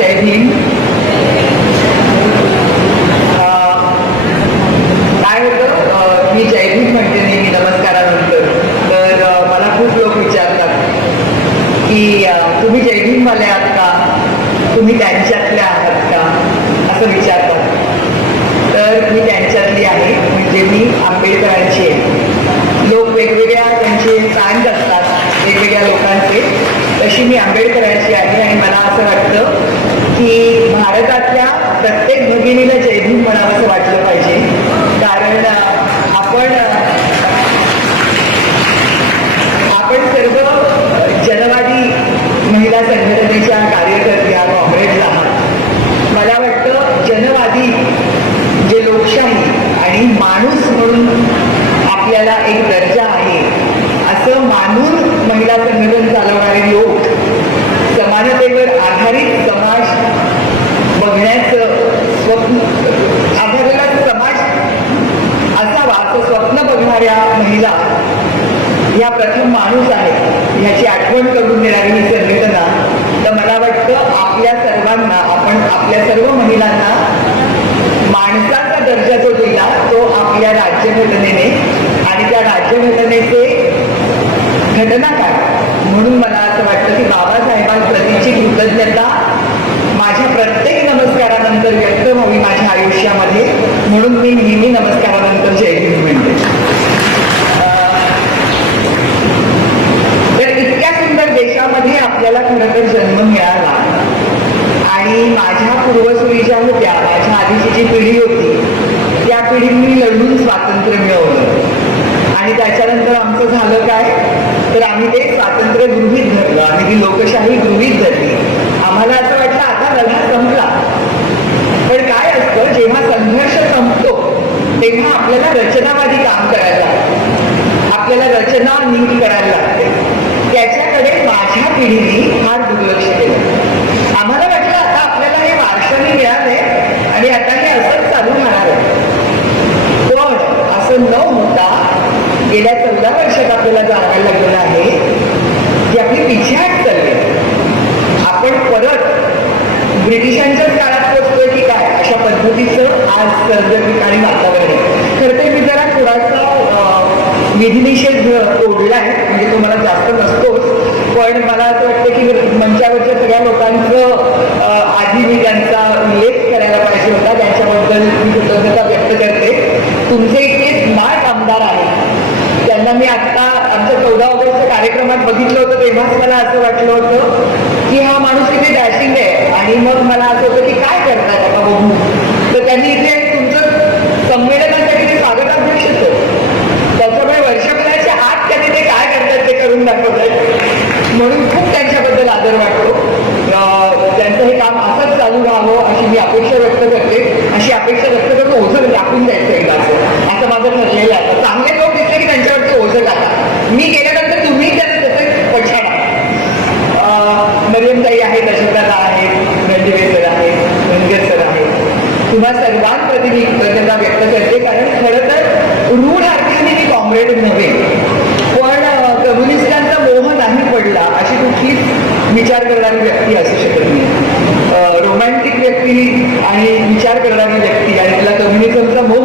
Jane नमस्कारानंतर व्यक्त व्हावी माझ्या आयुष्यामध्ये. म्हणून मी नेहमी नमस्कारानंतर जय गुरु म्हणते. तर इतक्या सुंदर देशामध्ये आपल्याला खरं तर जन्म मिळाला. आणि माझ्या पूर्वसुरी ज्या होत्या माझ्या आधीची जी पिढी होती आपल्याला रचनावादी काम करायला आपल्याला रचना नीट करायला लागते. त्याच्याकडे माझ्या पिढीने फार दुर्लक्ष केलं. आम्हाला वाटलं आता आपल्याला हे वारशाने मिळाले आणि आता हे असंच चालू राहणार पण असं न होता गेल्या चौदा वर्षात आपल्याला जाणायला लागलेलं आहे की आपली पिछ्याट चालली आपण परत ब्रिटिशांच्याच काळात पोचतोय की काय? अशा पद्धतीचं आज सर्व ठिकाणी वातावरण विधिनिषेध ओढला आहे. म्हणजे तो मला जास्त नसतोच पण मला असं वाटतं की मंचावरच्या सगळ्या लोकांचं आधी मी त्यांचा उल्लेख करायला पाहिजे होता. त्यांच्याबद्दल मी कृतज्ञता व्यक्त करते. तुमचे इथे स्मार्ट आमदार आहे त्यांना मी आत्ता आमच्या चौदा ऑगस्टच्या कार्यक्रमात बघितलं होतं. तेव्हाच मला असं वाटलं होतं की हा माणूस किती डॅशिंग आहे. आणि मग मला असं होतं की काय करतात आता बघून?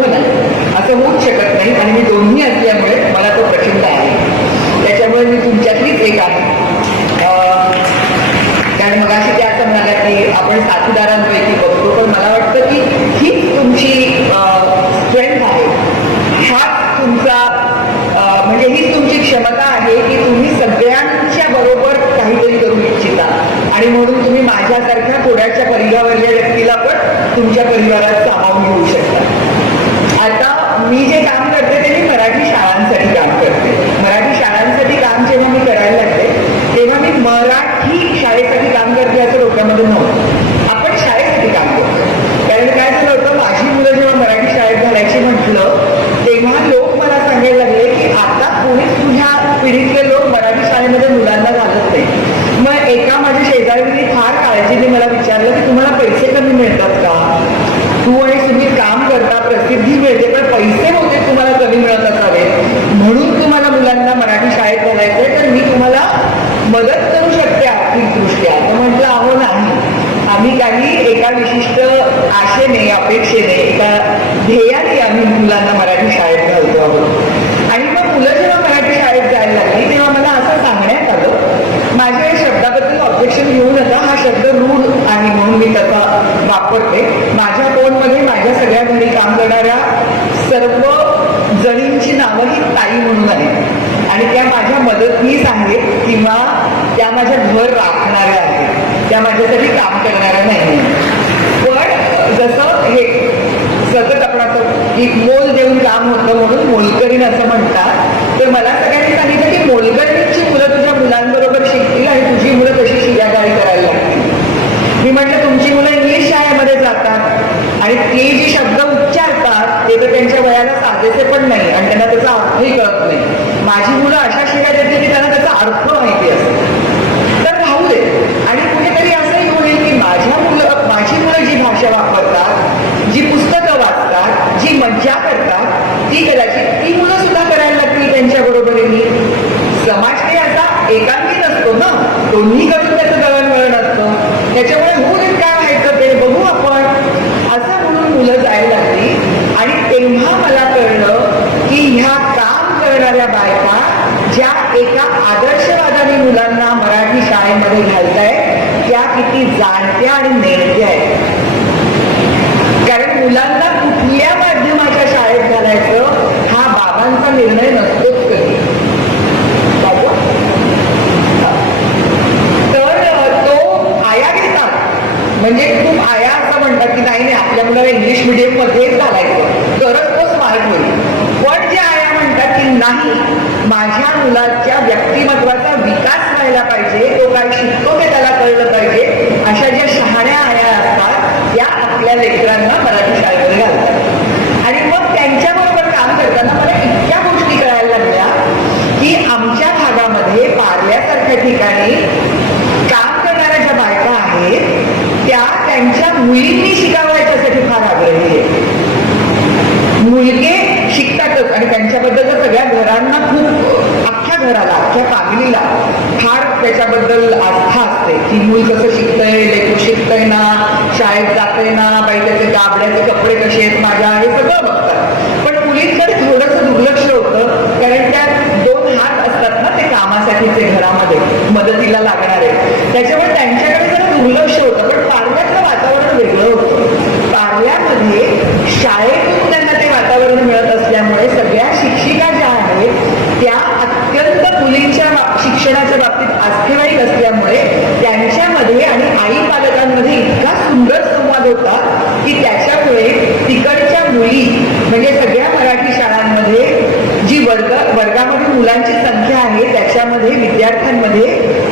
नाही असं होऊच शकत नाही. आणि मी दोन्ही मदत मीच आहे किंवा त्या माझ्या घर राखणाऱ्या आहेत त्या माझ्यासाठी काम करणाऱ्या नाही. पण जसं हे सतत आपण असं एक मोल देऊन काम होतं म्हणून मोलकरीण असं म्हणतात तर मला सगळ्यांनी सांगितलं की मोलकरीणची मुलं तुझ्या मुलांबरोबर शिकतील आणि तुझी मुलं कशी शिव्यागाळी करायला लागतील. मी म्हटलं तुमची मुलं इंग्लिश शाळेमध्ये जातात आणि ते जे शब्द उच्चारतात ते तर त्यांच्या वयाला साजेसे पण नाही आणि त्यांना त्याचा अर्थही कळत नाही. माझी मुलं igualdad त्याच्यामुळे त्यांच्याकडे जरा दुर्लक्ष होतं पण पार्ल्यातलं वातावरण वेगळं होतं. पार्ल्यामध्ये शाळेत त्यांना ते वातावरण मिळत असल्यामुळे सगळ्या शिक्षिका ज्या आहेत त्या अत्यंत मुलींच्या बा- शिक्षणाच्या बाबतीत आस्थेवाईक असल्यामुळे त्यांच्यामध्ये आणि आई पालकांमध्ये इतका सुंदर संवाद होता की त्याच्यामुळे तिकडच्या मुली म्हणजे सगळ्या मराठी शाळांमध्ये जी वर्ग वर्गामध्ये मुलांची संख्या आहे त्याच्यामध्ये विद्यार्थ्यांमध्ये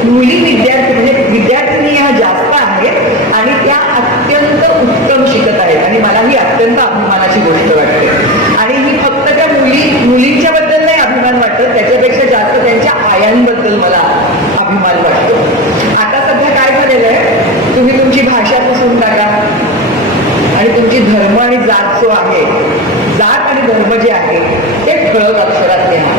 मुली विद्यार्थी म्हणजे विद्यार्थिनी ह्या जास्त आहेत आणि त्या अत्यंत उत्तम शिकत आहेत आणि मला ही अत्यंत अभिमानाची गोष्ट वाटते आणि ही फक्त त्या मुली मुलींच्या बद्दल नाही अभिमान वाटत त्याच्यापेक्षा जास्त त्यांच्या आयांबद्दल मला अभिमान वाटतो आता सध्या काय झालेलं आहे तुम्ही तुमची भाषा पुसून टाका आणि तुमची धर्म आणि जात जो आहे जात आणि धर्म जे आहे ते ठळक अक्षरात लिहा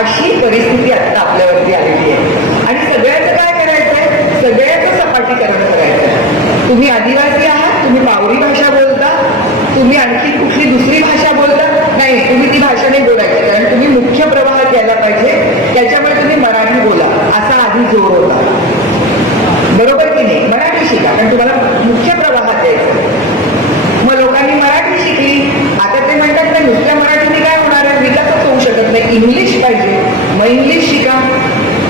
अशी परिस्थिती आता आपल्यावरती आलेली आहे आणि सगळ्याचं काय करायचंय सगळ्याचं सपाटीकरण करायचंय तुम्ही आदिवासी आहात तुम्ही पावरी भाषा बोलता तुम्ही आणखी कुठली दुसरी भाषा बोलता? नाही तुम्ही ती भाषा नाही बोलायची कारण तुम्ही मुख्य प्रवाहात यायला पाहिजे त्याच्यामुळे तुम्ही मराठी बोला असा आधी जोर होता. बरोबर की नाही? मराठी शिका कारण तुम्हाला मुख्य प्रवाहात यायचं मग लोकांनी मराठी शिकली. आता ते म्हणतात ना नुसत्या मराठीने काय होणार आहे? विकासच होऊ शकत नाही. इंग्लिश पाहिजे. मग इंग्लिश शिका.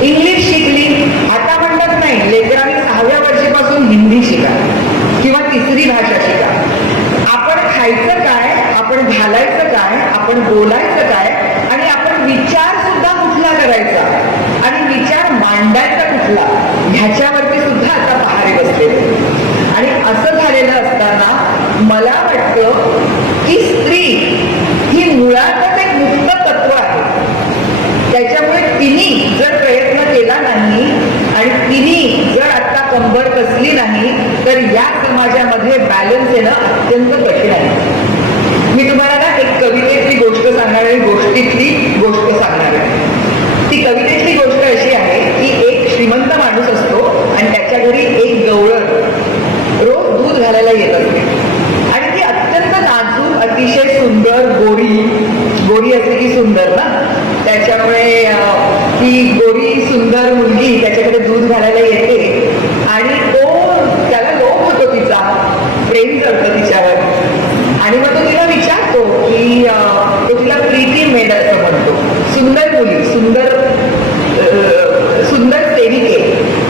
इंग्लिश शिकली. आता म्हणतात नाही लेकरांनी सहाव्या वर्षीपासून हिंदी शिका किंवा तिसरी भाषा शिका आपण खायचं काय आपण घालायचं काय आपण बोलायचं काय आणि आपण विचार सुद्धा कुठला करायचा? आणि विचार मांडायचा कुठला? ह्याच्यावरती सुद्धा आता पहारे बसलेले आणि असं झालेलं असताना मला वाटतं की स्त्री ही मुळातच एक मुक्त तत्व आहे. त्याच्यामुळे तिने जर प्रयत्न केला नाही आणि तिने जर आता कंबर कसली नाही तर या समाजामध्ये बॅलन्स येणं अत्यंत कठीण आहे. मी तुम्हाला ना एक कवितेतली सांगणारी गोष्टीतली गोष्ट सांगणार आहे. ती कवितेतली गोष्ट अशी आहे की एक श्रीमंत माणूस असतो आणि त्याच्या घरी एक गवळण दूध घालायला येत असते. आणि ती अत्यंत नाजूक अतिशय सुंदर गोरी गोरी असते की सुंदर ना? त्याच्यामुळे ती गोरी सुंदर मुलगी त्याच्याकडे दूध घालायला येते आणि तो त्याला लोभ होतो तिचा प्रेम करतो तिच्यावर. आणि मग तो तिला विचारतो की अं, तो तिला प्रीती मेड असं म्हणतो सुंदर मुली सुंदर सुंदर सेविके.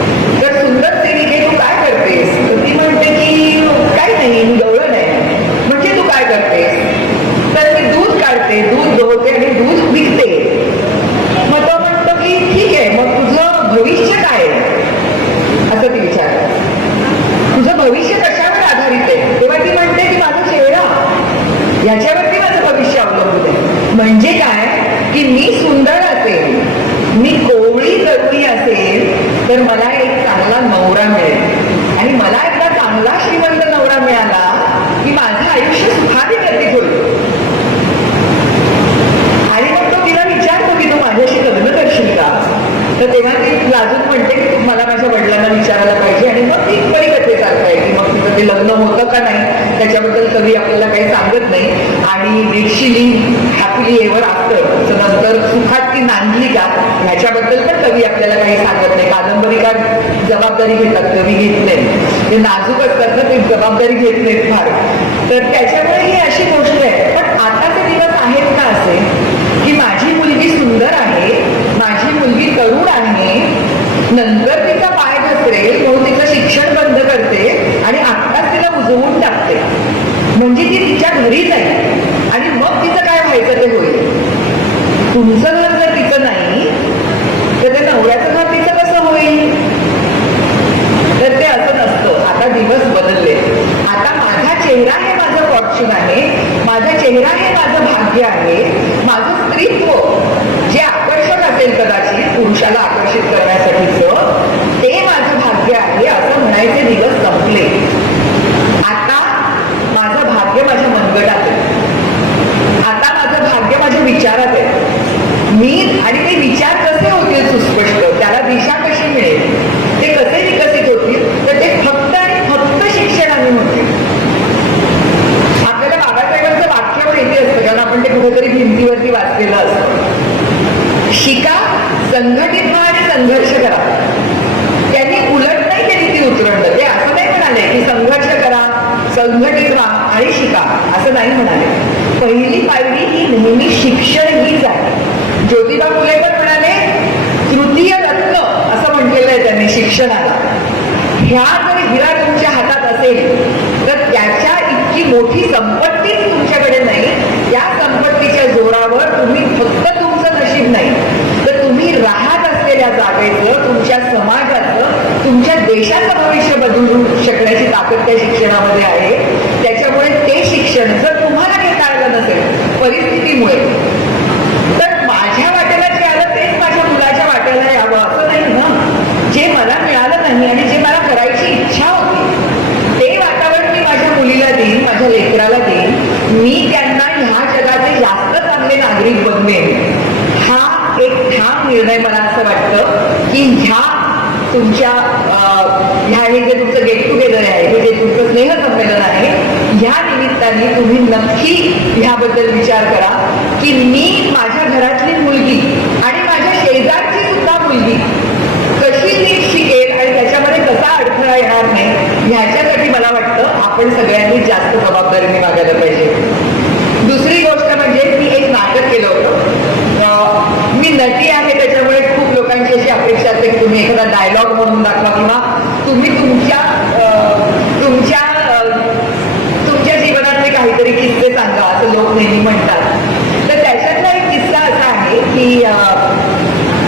पहिली पायरी ही नेहमी शिक्षण हीच आहे ज्योतिबा फुले पण म्हणाले तृतीय रत्न असं म्हटलेलं आहे त्यांनी शिक्षणाला. ह्या जर हिरा तुमच्या हातात असेल तर त्याच्या इतकी मोठी संपत्तीच तुमच्याकडे नाही. या संपत्तीच्या जोरावर तुम्ही फक्त तुमचं नशीब नाही. तर तुम्ही राहत असलेल्या जागेचं तुमच्या समाजाचं तुमच्या देशाचं भविष्य बदलू शकण्याची ताकद त्या शिक्षणामध्ये आहे. त्याच्यामुळे ते शिक्षण जर तुम्हाला घेता आलं नसेल परिस्थितीमुळे. तर माझ्या वाट्याला जे आलं तेच माझ्या मुलाच्या वाट्याला यावं असं नाही ना. जे मला मिळालं नाही आणि जे मला करायची इच्छा होती ते वातावरण मी माझ्या मुलीला देईन माझ्या लेकराला देईन. मी त्यांना ह्या जगाचे जास्त चांगले नागरिक बनवेन. हा एक ठाम निर्णय मला असं वाटतं की ह्या तुमच्या अं, ह्या हे जे तुमचं गेट टुगेदर आहे हे जे तुमचं स्नेहसंमेलन आहे ह्या निमित्ताने तुम्ही नक्की ह्याबद्दल विचार करा की मी माझ्या घरातली मुलगी आणि माझ्या शेजारची सुद्धा मुलगी कशी नीट शिकेल आणि त्याच्यामध्ये कसा अडथळा येणार नाही ह्याच्यासाठी मला वाटतं आपण सगळ्यांनी जास्त जबाबदारीने वागायला पाहिजे. दुसरी गोष्ट म्हणजे मी एक नाटक केलं होतं. अं, मी नटी आहे त्याच्यामुळे खूप लोकांची अशी अपेक्षा असते की तुम्ही एखादा डायलॉग म्हणून दाखवा किंवा तुम्ही तुमच्या अं, तुमच्या अं, तुमच्या जीवनातले काहीतरी किस्से सांगा असं लोक नेहमी म्हणतात तर त्याच्यातला एक किस्सा असा आहे की अं,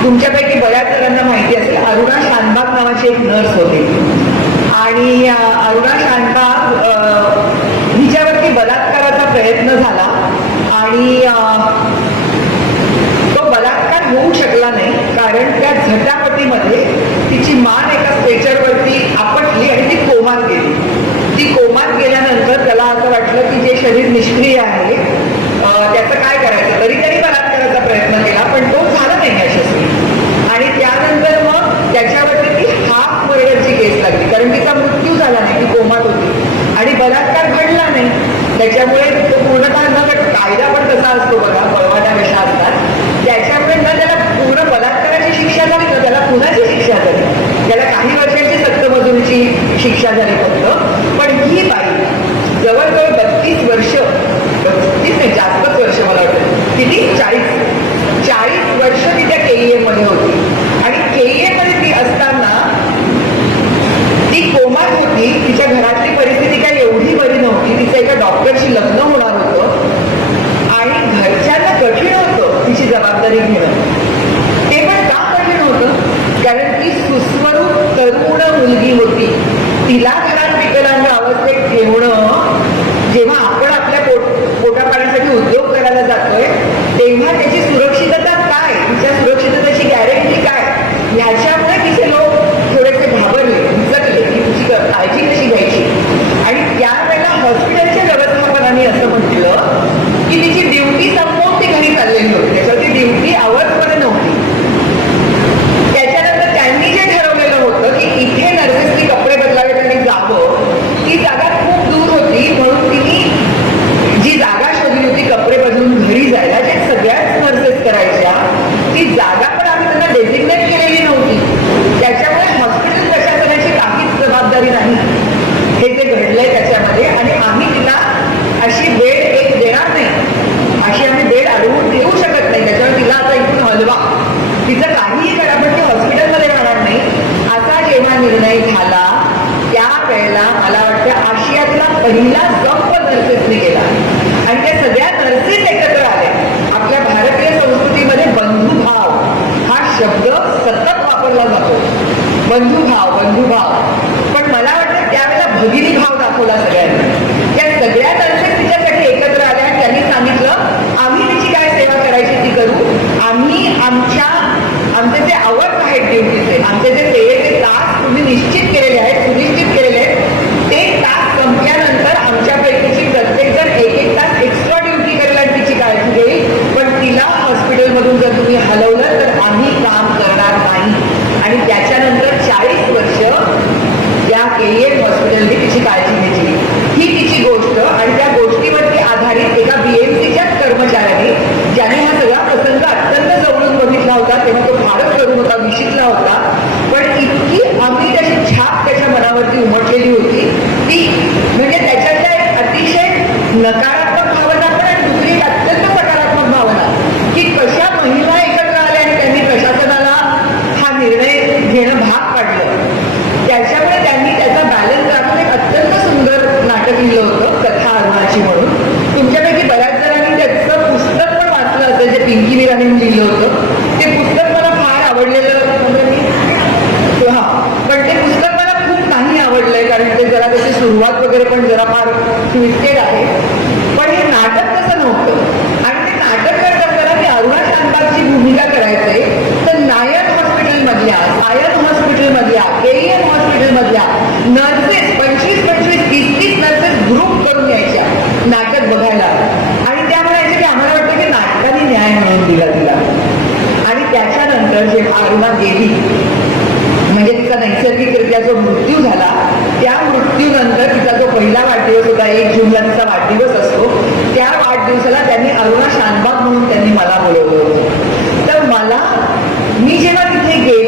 तुमच्यापैकी बऱ्याच जणांना माहिती असेल अरुणा शानबाग नावाची एक नर्स होती आणि अं, अरुणा शानबाग अं, हिच्यावरती बलात्काराचा प्रयत्न झाला आणि अं, तो बलात्कार होऊ शकला नाही कारण त्या झटापटीमध्ये तिची मान she's भगिनी भाव दाखवला सगळ्यांनी. या सगळ्या दर्शक तिच्यासाठी एकत्र आल्या. त्यांनी सांगितलं आम्ही तिची काय सेवा करायची ती करू? आम्ही आमच्या आमचे जे आवड आहेत ड्युटीचे आमचे जे सेवेचे तास तुम्ही निश्चित केलेले आहेत सुनिश्चित केले मधल्या नर्सेस पंचवीस पंचवीस तीस तीस नर्सेस ग्रुप करून यायच्या नाटक बघायला. आणि त्या म्हणायच्या की आम्हाला वाटतं की नाटकाने न्याय म्हणून दिला तिला. आणि त्याच्यानंतर जे आरुमा देवी म्हणजे तिचा नैसर्गिकरित्या जो मृत्यू झाला त्या मृत्यूनंतर तिचा जो पहिला वाढदिवस होता एक जूनला तिचा वाढदिवस असतो त्या वाढदिवसाला त्यांनी अरुणा शानबाग म्हणून त्यांनी मला बोलवलं होतं. तर मला मी जेव्हा तिथे गेले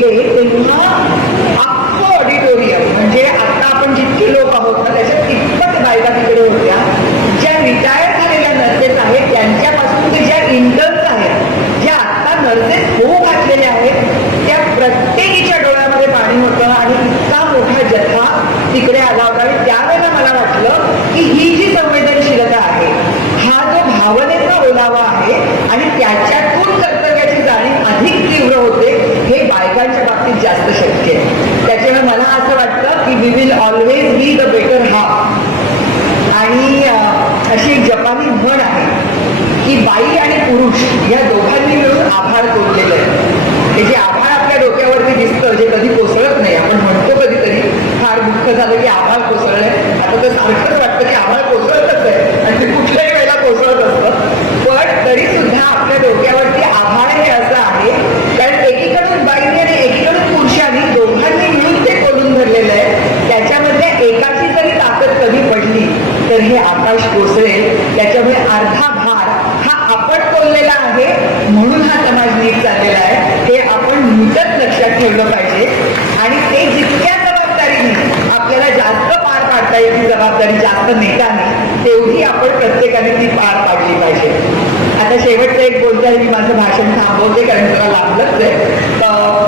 भाषण कारण जरा लाभलंच आहे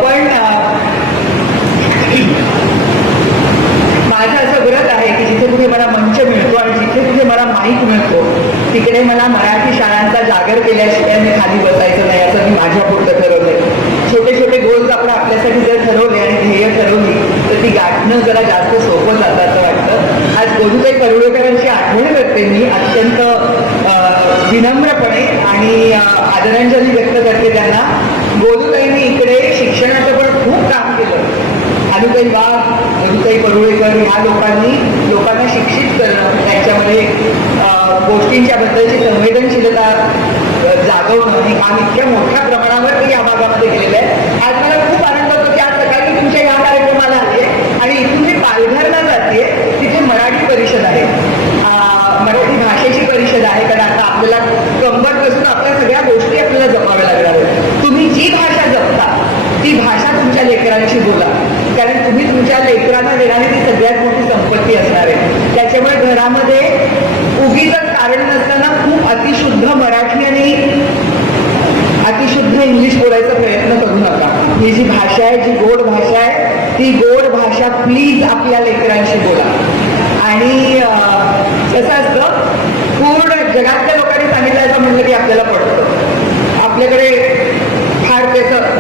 पण माझं असं व्रत आहे की जिथे कुठे मला मंच मिळतो आणि जिथे कुठे मला माहीत मिळतो तिकडे मला मराठी शाळांचा जागर केल्याशिवाय मी खाली बसायचं नाही असं मी माझ्या पुढचं ठरवलंय. छोटे छोटे गोल्स आपण आपल्यासाठी जर ठरवले आणि ध्येय ठरवली तर ती गाठणं जरा जास्त सोपं जातं असं वाटतं. आज गोदूताई करुळेकरांची आठवण करते मी अत्यंत विनम्रपणे आणि आदरांजली व्यक्त करते त्यांना. गोलूताईंनी इकडे शिक्षणाचं पण खूप काम केलं. अनुताई वाघ अनुताई परुळेकर ह्या लोकांनी लोकांना शिक्षित करणं त्यांच्यामध्ये गोष्टींच्या बद्दलची संवेदनशीलता जागवणं हे काम इतक्या मोठ्या प्रमाणावर मी या भागामध्ये केलेलं आहे. आज मला खूप आनंद होतो की आज सकाळी तुमच्या या कार्यक्रमाला आले आणि इथून मी पालघरला जाते तिथे मराठी परिषद आहे. मराठी भाषेची परिषद आहे कारण आता आपल्याला कंबर बसून आपल्या सगळ्या गोष्टी आपल्याला जपाव्या लागणार आहेत तुम्ही जी भाषा जपता ती भाषा तुमच्या लेकरांशी बोला. कारण तुम्ही तुमच्या लेकरांना देणारी ती सगळ्यात मोठी संपत्ती असणार आहे. त्याच्यामुळे घरामध्ये उगीच कारण नसताना खूप अतिशुद्ध मराठी आणि अतिशुद्ध इंग्लिश बोलायचा प्रयत्न करू नका. ही जी भाषा आहे जी गोड भाषा आहे ती गोड भाषा प्लीज आपल्या लेकरांशी बोला. आणि कसं असतं? पूर्ण जगातल्या लोकांनी सांगितलं म्हणलं की आपल्याला पडतं आपल्याकडे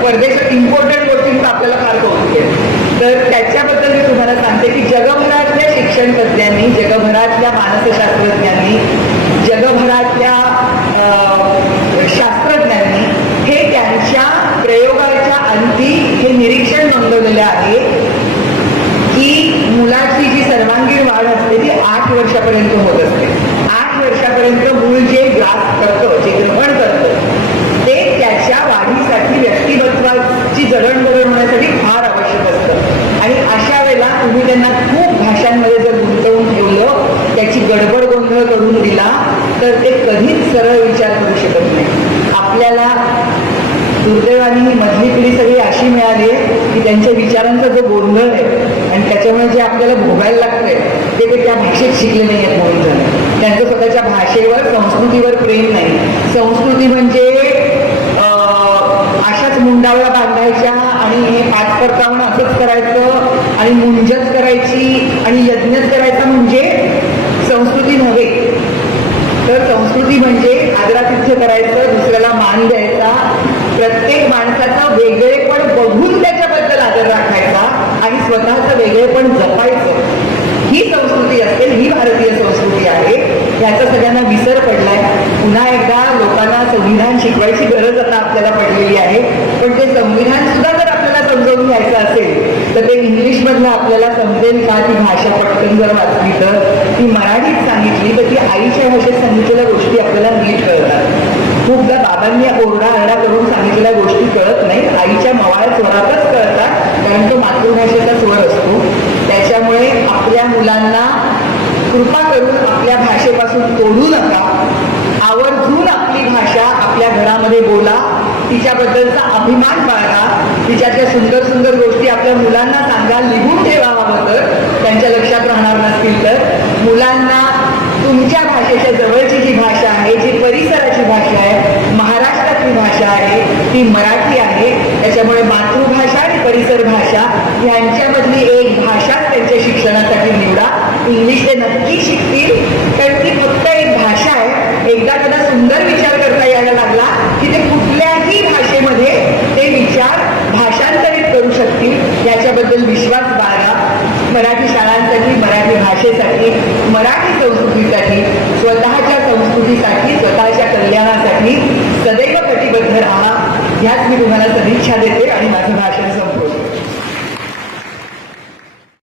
परदेशात इम्पॉर्टंट गोष्टींचं आपल्याला फार कौतुक आहे. तर त्याच्याबद्दल मी तुम्हाला सांगते की जगभरातल्या शिक्षण तज्ज्ञांनी जगभरातल्या मानसशास्त्रज्ञांनी जगभरातल्या शास्त्रज्ञांनी हे त्यांच्या प्रयोगाच्या अंती हे निरीक्षण नोंदवलेलं आहे की मुलाची जी सर्वांगीण वाढ असते ती आठ वर्षापर्यंत होत असते आठ वर्षापर्यंत मूल जे ग्रास करतं जे ग्रहण करतं ते त्याच्या ती व्यक्तिमत्वाची जडणघडण होण्यासाठी फार आवश्यक असतं. आणि अशा वेळेला तुम्ही त्यांना खूप भाषांमध्ये जर गुंतवून ठेवलं त्याची गडबड गोंधळ करून दिला तर ते कधीच सरळ विचार करू शकत नाही. आपल्याला दुर्दैवाने ही मधली पिढी सगळी अशी मिळाली आहे की त्यांच्या विचारांचा जो गोंधळ आहे आणि त्याच्यामुळे जे आपल्याला भोगायला लागतंय ते ते त्या भाषेत शिकले नाही आहेत म्हणून. त्यांचं स्वतःच्या भाषेवर संस्कृतीवर प्रेम नाही. संस्कृती म्हणजे मुंडावळा बांधायच्या आणि हे पाच परतावण असंच करायचं आणि मुंजच करायची आणि यज्ञच करायचा म्हणजे संस्कृती नव्हे. तर संस्कृती म्हणजे आदरातिथ्य करायचं दुसऱ्याला मान द्यायचा प्रत्येक माणसाचा वेगळेपण बघून त्याच्याबद्दल आदर राखायचा आणि स्वतःचं वेगळेपण जपायचं. ही संस्कृती असते ही भारतीय संस्कृती आहे. याचा सगळ्यांना विसर पडलाय. पुन्हा एकदा लोकांना संविधान शिकवायची गरज आता आपल्याला पडलेली आहे. संविधान सुद्धा जर आपल्याला समजावून घ्यायचं असेल तर ते इंग्लिश मधलं आपल्याला समजेल का ती भाषा पटकन जर वाचली तर? ती मराठीत सांगितली तर ती आईच्या भाषेत सांगितलेल्या गोष्टी आपल्याला नीट कळतात. खूपदा बाबांनी ओरडा आरडा करून सांगितलेल्या गोष्टी कळत नाही आईच्या मवाळ स्वरातच कळतात कारण तो मातृभाषेचा स्वर असतो. त्याच्यामुळे आपल्या मुलांना कृपा करून आपल्या भाषेपासून तोडू नका. आवर्जून आपली भाषा आपल्या घरामध्ये बोला. तिच्याबद्दलचा अभिमान बाळगा. तिच्यातल्या सुंदर सुंदर गोष्टी आपल्या मुलांना सांगा लिहून ठेवावा तर त्यांच्या लक्षात राहणार नसतील तर. मुलांना तुमच्या भाषेच्या जवळची जी भाषा आहे जी परिसराची भाषा आहे महाराष्ट्रातली भाषा आहे ती मराठी आहे. त्याच्यामुळे मातृभाषा आणि परिसर भाषा यांच्यामधली एक भाषा त्यांच्या शिक्षणासाठी निवडा. इंग्लिश ते नक्की शिकतील. कारण ती फक्त एक भाषा आहे. एकदा कदा सुंदर विचार करता यायला लागला की ते कुठल्याही भाषेमध्ये ते विचार भाषांतरित करू शकतील याच्याबद्दल विश्वास बाळगा. मराठी शाळांसाठी मराठी भाषेसाठी मराठी संस्कृतीसाठी स्वतःच्या संस्कृतीसाठी स्वतःच्या कल्याणासाठी सदैव कटिबद्ध राहा. ह्याच मी तुम्हाला सदिच्छा देते आणि माझं भाषण